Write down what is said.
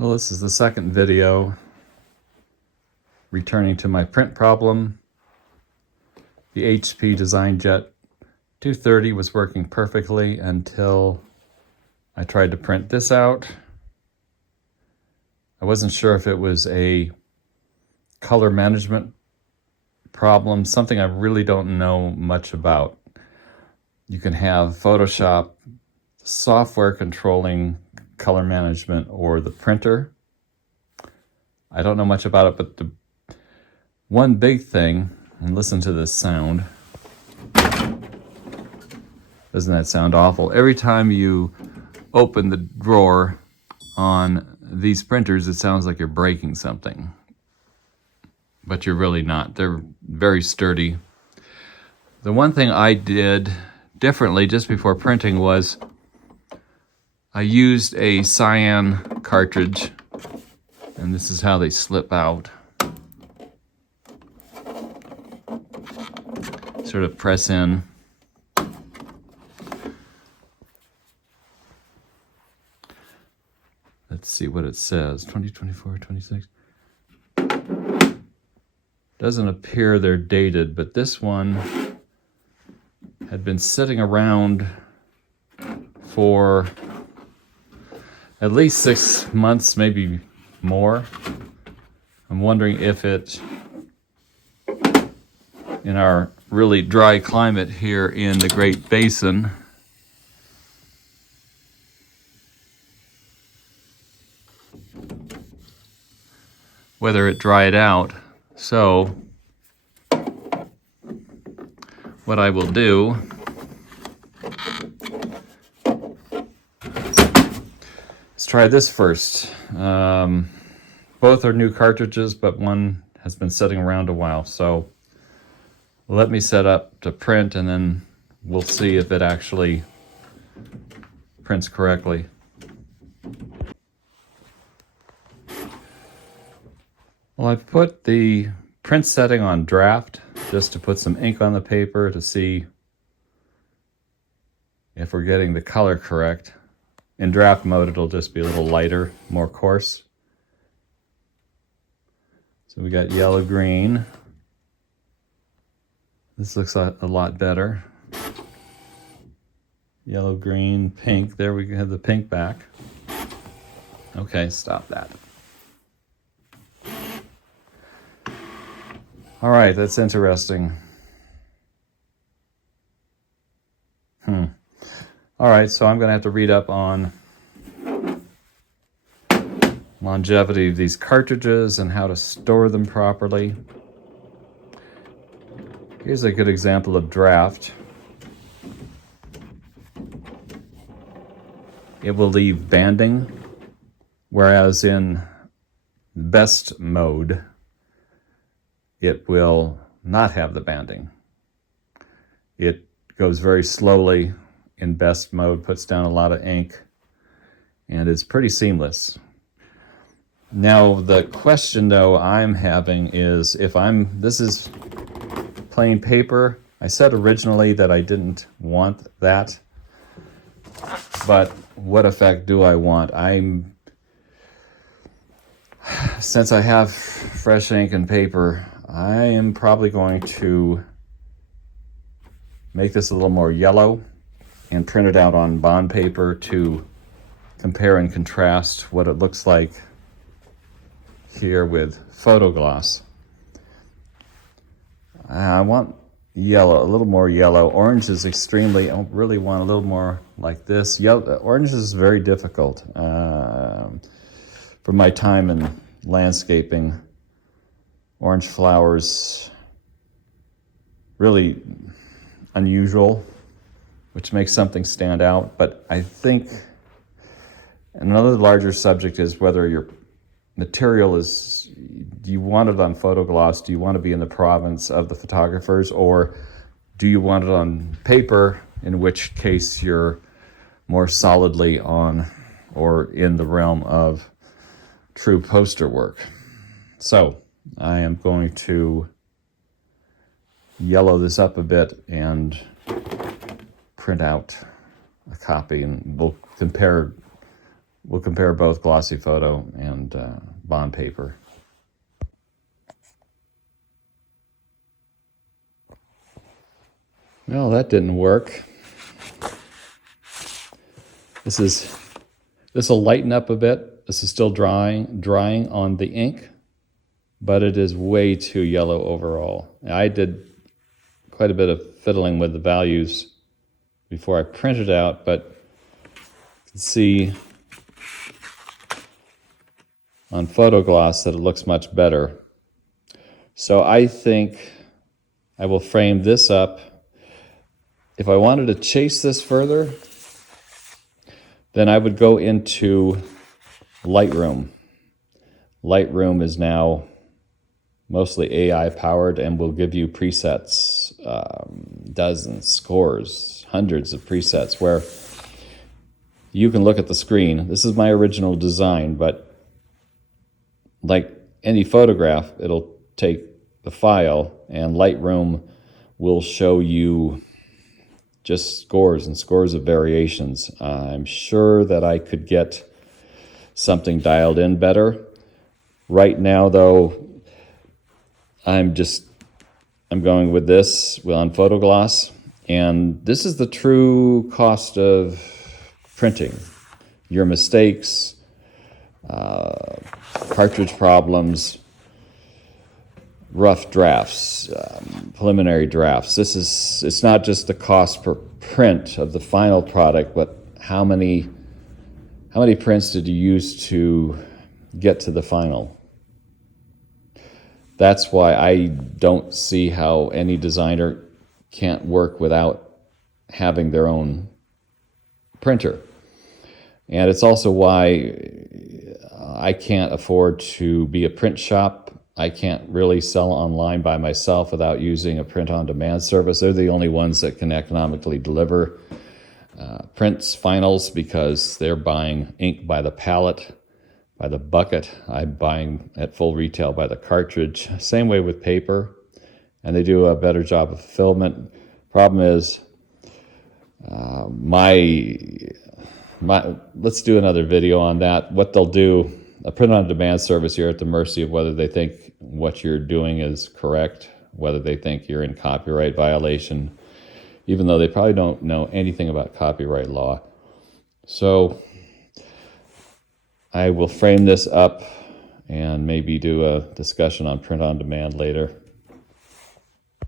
Well, this is the second video returning to my print problem. The HP DesignJet 230 was working perfectly until I tried to print this out. I wasn't sure if it was a color management problem, something I really don't know much about. You can have Photoshop software controlling color management or the printer. I don't know much about it, but the one big thing, and listen to this sound. Doesn't that sound awful? Every time you open the drawer on these printers, it sounds like you're breaking something. But you're really not. They're very sturdy. The one thing I did differently just before printing was I used a cyan cartridge, and this is how they slip out. Sort of press in. Let's see what it says. 2024, 26. Doesn't appear they're dated, but this one had been sitting around for at least 6 months, maybe more. I'm wondering if it, in our really dry climate here in the Great Basin, whether it dried out. So what I will do is try this first. Both are new cartridges, but one has been sitting around a while. So let me set up to print, and then we'll see if it actually prints correctly. Well, I've put the print setting on draft just to put some ink on the paper to see if we're getting the color correct. In draft mode, it'll just be a little lighter, more coarse. So we got yellow, green. This looks a lot better. Yellow, green, pink. There we have the pink back. Okay, stop that. All right, that's interesting. All right, so I'm going to have to read up on longevity of these cartridges and how to store them properly. Here's a good example of draft. It will leave banding, whereas in best mode, it will not have the banding. It goes very slowly in best mode, puts down a lot of ink, and it's pretty seamless. Now, the question though I'm having is this is plain paper. I said originally that I didn't want that, but what effect do I want? Since I have fresh ink and paper, I am probably going to make this a little more yellow and print it out on bond paper to compare and contrast what it looks like here with Photogloss. I want yellow, a little more yellow. Orange is extremely, I really want a little more like this. Orange is very difficult. From my time in landscaping, orange flowers, really unusual, which makes something stand out. But I think another larger subject is whether your material is, do you want it on Photogloss? Do you want to be in the province of the photographers, or do you want it on paper, in which case you're more solidly on or in the realm of true poster work? So I am going to yellow this up a bit and print out a copy, and we'll compare we'll compare both glossy photo and bond paper. Well, that didn't work. This will lighten up a bit. This is still drying on the ink, but it is way too yellow overall. I did quite a bit of fiddling with the values before I printed out, but you can see on Photogloss that it looks much better. So I think I will frame this up. If I wanted to chase this further, then I would go into Lightroom. Lightroom is now mostly AI powered and will give you presets, dozens, scores, hundreds of presets where you can look at the screen. This is my original design, but like any photograph, it'll take the file and Lightroom will show you just scores and scores of variations. I'm sure that I could get something dialed in better. Right now, though, I'm going with this on Photogloss, and this is the true cost of printing. Your mistakes, cartridge problems, rough drafts, preliminary drafts. It's not just the cost per print of the final product, but how many prints did you use to get to the final? That's why I don't see how any designer can't work without having their own printer. And it's also why I can't afford to be a print shop. I can't really sell online by myself without using a print-on-demand service. They're the only ones that can economically deliver prints, finals, because they're buying ink by the pallet, by the bucket. I'm buying at full retail by the cartridge. Same way with paper, and they do a better job of fulfillment. Problem is, let's do another video on that. What they'll do, a print-on-demand service, you're at the mercy of whether they think what you're doing is correct, whether they think you're in copyright violation, even though they probably don't know anything about copyright law. So I will frame this up and maybe do a discussion on print-on-demand later.